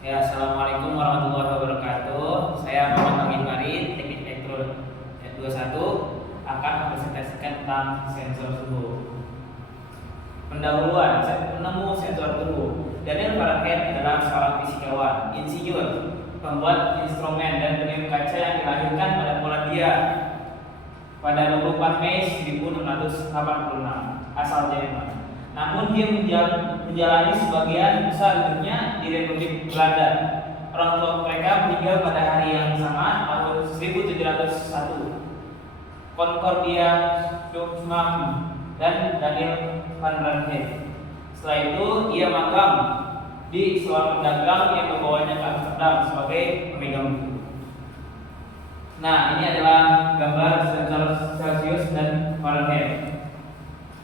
Ya, assalamualaikum warahmatullahi wabarakatuh. Saya Muhammad Agil Farid, Teknik Elektro 21 akan mempresentasikan tentang sensor suhu. Pendahuluan, penemu sensor suhu. Daniel Fahrenheit adalah seorang fisikawan, insinyur, pembuat instrumen dan peniup kaca yang dilahirkan pada Polandia pada 24 Mei 1686 asal Jerman. Namun dia menjalani sebagian besar hidupnya di Republik Belanda. Orang tua mereka meninggal pada hari yang sama tahun 1701. Concordia Schumann dan Daniel Fahrenheit. Setelah itu ia magang di seorang pedagang yang membawanya ke Amsterdam sebagai pemegang buku. Nah, ini adalah gambar sensor Celsius dan Fahrenheit.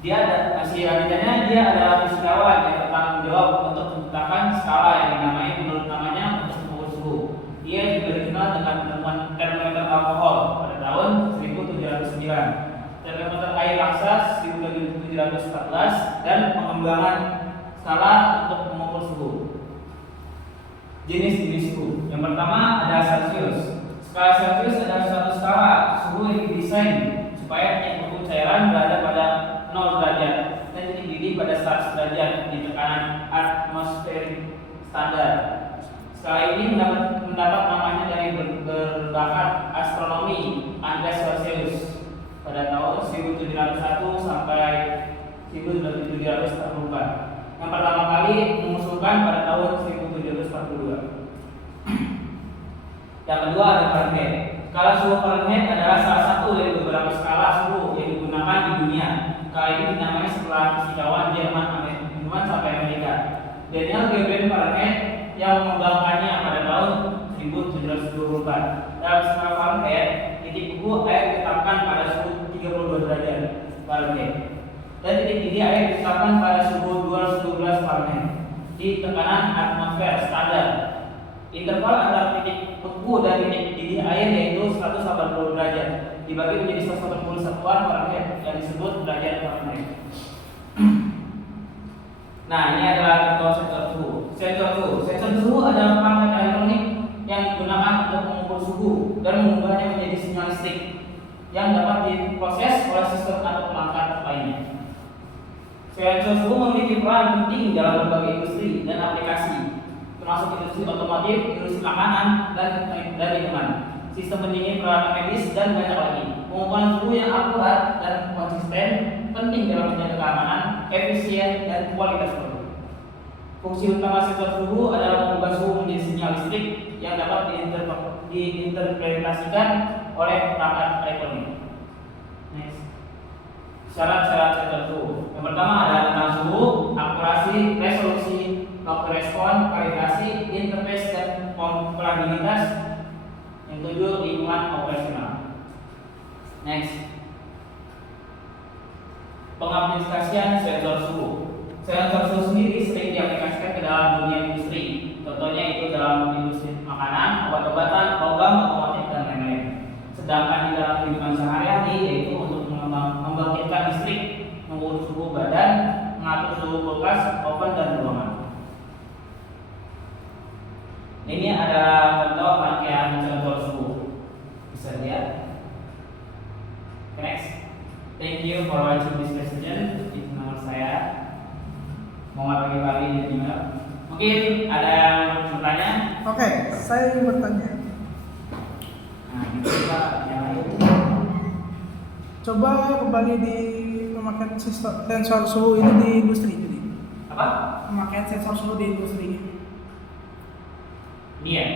Dia adalah fisikawan yang bertanggung jawab untuk menciptakan skala yang dinamai menurut namanya untuk mengukur suhu. Dia juga dikenal dengan penemuan termometer alkohol pada tahun 1709, termometer air laksa 1714, dan pengembangan skala untuk mengukur suhu. Jenis-jenis suhu. Yang pertama adalah Celsius. Skala Celsius adalah suatu skala suhu yang didesain supaya titik beku cairan berada pada 0 derajat dan titik didih pada 100 derajat di tekanan atmosfer standar. Skala ini mendapat namanya dari berbakat astronomi Andreas Celsius pada tahun 1701 sampai 1744. Yang pertama kali mengusulkan pada tahun 1742. Yang kedua ada Fahrenheit. Skala suhu Fahrenheit adalah salah satu dari beberapa skala suhu yang digunakan di dunia. Skala ini dinamai setelah fisikawan Jerman sampai Amerika, Daniel Gabriel Fahrenheit, yang mengembangkannya pada tahun 1724. Dalam skala Fahrenheit, titik beku air ditetapkan pada suhu 32 derajat Fahrenheit dan titik didih air ditetapkan pada suhu 212 Fahrenheit di tekanan atmosfer standar. Interval antara titik beku dan titik didih air yaitu 180 derajat dibagi menjadi 180 satuan Fahrenheit yang disebut derajat Fahrenheit. Nah, ini adalah contoh sensor suhu. Sensor suhu adalah perangkat elektronik yang digunakan untuk mengukur suhu dan mengubahnya menjadi sinyal listrik yang dapat diproses oleh sistem atau perangkat lainnya. Sensor suhu memiliki peran penting dalam berbagai industri dan aplikasi, termasuk industri otomotif, industri makanan, dan lingkungan, sistem pendingin peralatan medis, dan banyak lagi. Pengukuran suhu yang akurat dan konsisten penting dalam menjaga keamanan, efisien, dan kualitas produk. Fungsi utama sensor suhu adalah mengubah suhu menjadi sinyal listrik yang dapat diinterpretasikan oleh perangkat elektronik. Next. Syarat-syarat sensor suhu. Yang pertama adalah tentang suhu, akurasi, resolusi, waktu respon, kalibrasi, interface, dan komparabilitas. Yang tujuh, lingkungan operasional. Next. Pengaplikasian sensor suhu. Sensor suhu sendiri sering diaplikasikan ke dalam dunia industri. Contohnya itu dalam industri makanan, obat-obatan, logam, otomotif, dan lain-lain. Sedangkan di dalam kehidupan sehari-hari yaitu untuk membangkitkan listrik, mengukur suhu badan, mengatur suhu kulkas, oven, dan ruangan. Ini adalah contoh rangkaian sensor suhu. Bisa lihat. Next. Thank you for watching this presentation. Itu nomor saya. Muhammad Agil Farid di email. Mungkin ada yang bertanya? Oke, saya ingin bertanya. Nah, kita yang lain. Coba kembali di pemakaian sensor suhu ini di industri. Jadi, Apa? pemakaian sensor suhu di industri. Ini ya.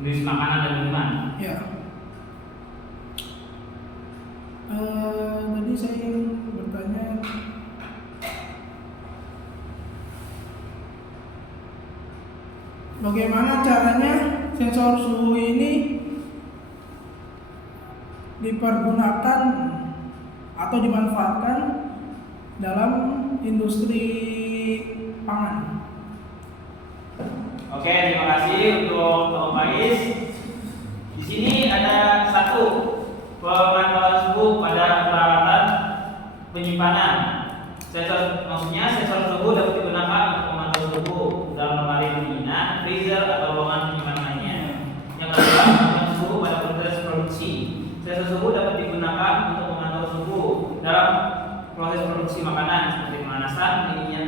Industri makanan dan minuman. Ya. Tadi saya ingin bertanya. Bagaimana caranya sensor suhu ini dipergunakan atau dimanfaatkan dalam industri pangan? Oke, terima kasih untuk Pak Faiz. Di sini ada satu pemanfaatan suhu pada peralatan penyimpanan. Sensor maksudnya sensor suhu dapat digunakan untuk memantau suhu dalam pendinginan, freezer atau ruangan penyimpanan lainnya. Yang kedua, mengatur suhu pada proses produksi. Sensor suhu dapat digunakan untuk mengatur suhu dalam proses produksi makanan seperti pemanasan,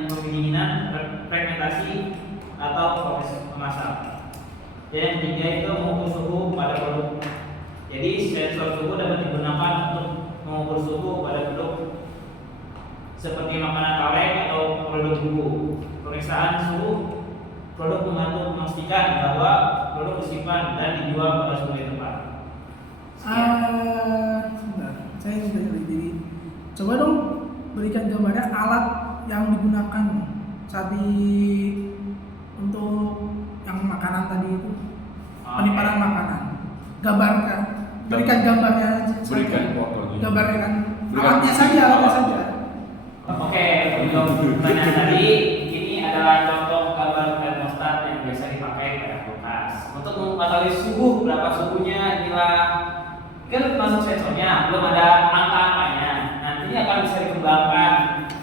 pendinginan, fermentasi, atau proses memasak. Dan yang ketiga itu mengukur suhu pada produk. Jadi sensor suhu dapat digunakan untuk mengukur suhu pada produk seperti makanan kaleng atau produk bumbu. Pemeriksaan suhu produk memastikan bahwa produk disimpan dan dijual pada suhu yang tepat. Sebentar, saya juga jadi. Coba dong berikan gambarnya alat yang digunakan saat untuk yang makanan tadi itu, penyimpanan makanan. Gambarkan, berikan gambarnya. Berikan gambarkan alatnya saja. Oke, untuk pertanyaan tadi, ini adalah contoh gambar termostat yang biasa dipakai pada kulkas. Untuk mengetahui suhu, berapa suhunya, inilah kan masuk sensornya, belum ada angka-angkanya. Nantinya akan bisa dikembangkan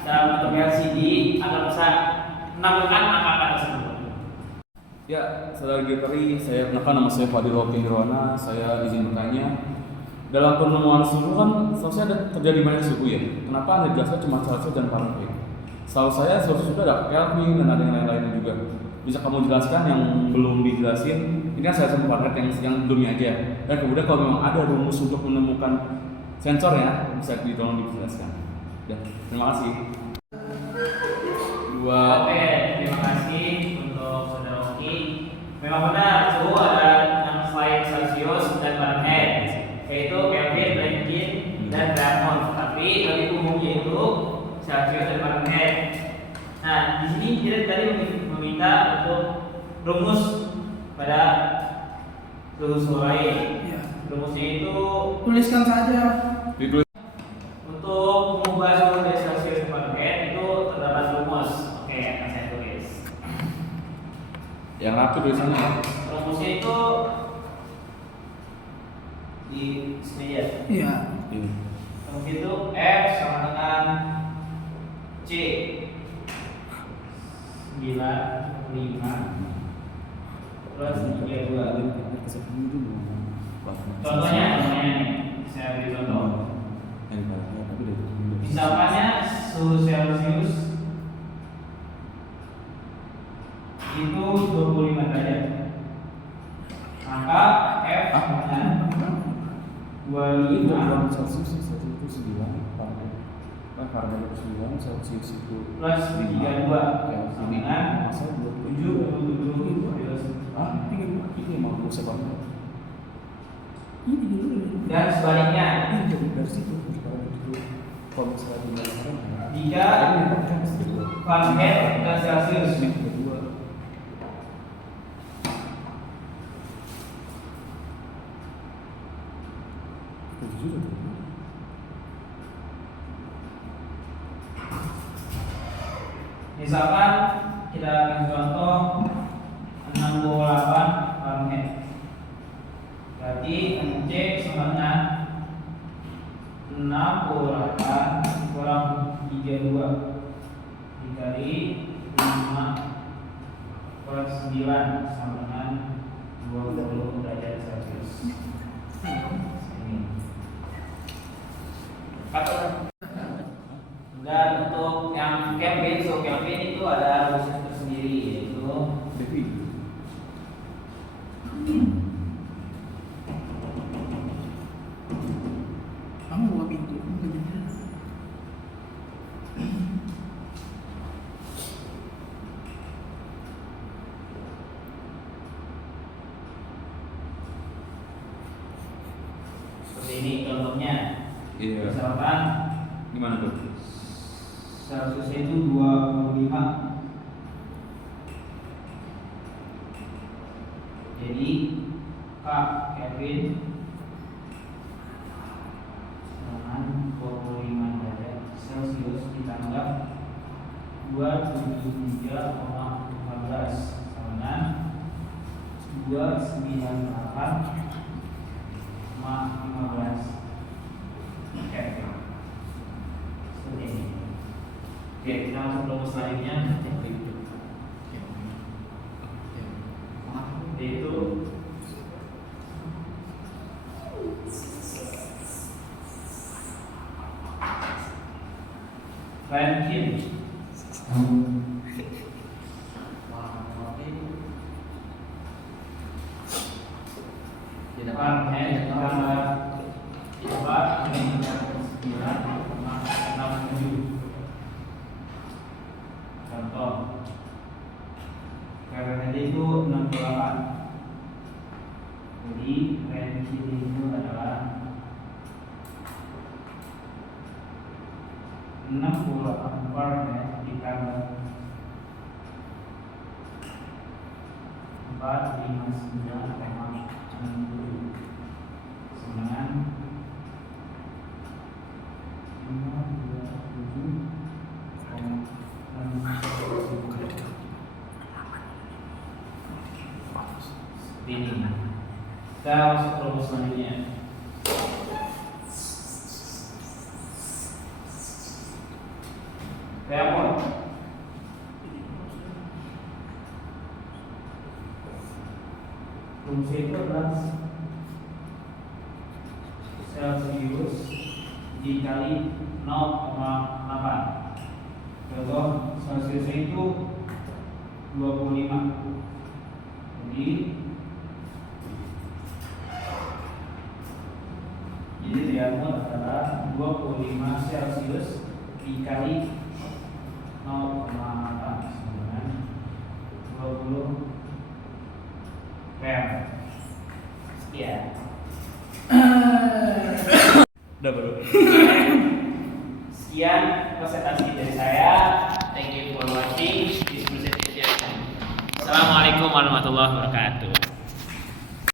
dalam bentuk LCD agar bisa menampilkan angka-angka tersebut. Ya, saudara Gitari, nama saya Fadil Hoki Nirwana. Saya izin bertanya. Dalam penemuan suhu kan seharusnya ada terjadi banyak suhu ya. Kenapa Anda jelaskan cuma Celsius dan Fahrenheit? Setahu saya Celsius juga ada Kelvin dan ada yang lain-lain juga. Bisa kamu jelaskan yang belum dijelasin? Ini kan saya Fahrenheit yang belumnya aja. Dan kemudian kalau memang ada rumus untuk menemukan sensornya, bisa ditolong dijelaskan. Ya, terima kasih. Oke, terima kasih untuk saudara Oki. Memang benar suhu ada yang selain Celsius dan Fahrenheit, yaitu Kelvin, Rangin, dan Fahrenheit. Tapi lebih umumnya itu Celsius dan Fahrenheit. Nah, di sini kita tadi meminta untuk rumus pada suhu lain. Ya. Rumusnya itu Tuliskan saja. untuk mengubah suhu dari Celsius ke Fahrenheit itu terdapat rumus. Oke, akan saya tulis. Yang rapi tulisannya. Rumusnya itu di sini ya. Iya. Rumus itu F sama dengan C 95 plus 32. Contohnya nih, saya beri contoh. Misalkannya suhu Celsius itu 25 derajat. Maka F sama dengan 25 Celsius itu 9, Fahrenheit 9, Celsius itu plus 32 sama dengan 77 ini mau rumus apa? dan sebaliknya Dari situ kalau misalnya jika Fahrenheit dan Celsius misalkan kita akan contoh 68 Fahrenheit. Berarti C sama dengan 68 kurang 32 dikali 5 plus 9 sama dengan 20 derajat Celcius. Ini. Dan untuk yang Kelvin, so Kelvin itu ada rumusnya tersendiri yaitu Kamu buka pintu. seperti ini contohnya. Iya. Misalkan Gimana tuh? Celsius itu 25. Jadi K Kelvin dengan 25 derajat Celsius ditambah 273,14 sama dengan 298,15 Kelvin. Seperti ini. Oke, kita masuk ke rumus selanjutnya. yaitu Rankin. Farhan tambah 4 meningkat 9,67. Contoh, karena itu 68. Jadi ranking itu adalah 68 ditambah 459,67 dengan 527,6. Ini. Kita masuk ke rumus selanjutnya. Telepon. Rumusnya itu adalah Celsius dikali 0,8. Contoh Celsius itu 25. Jadi diameter adalah 25 Celsius dikali 0,8 dengan 20 gram. Sekian. Udah baru. Sekian presentasi dari saya. Thank you for watching this presentation. Assalamualaikum warahmatullahi wabarakatuh.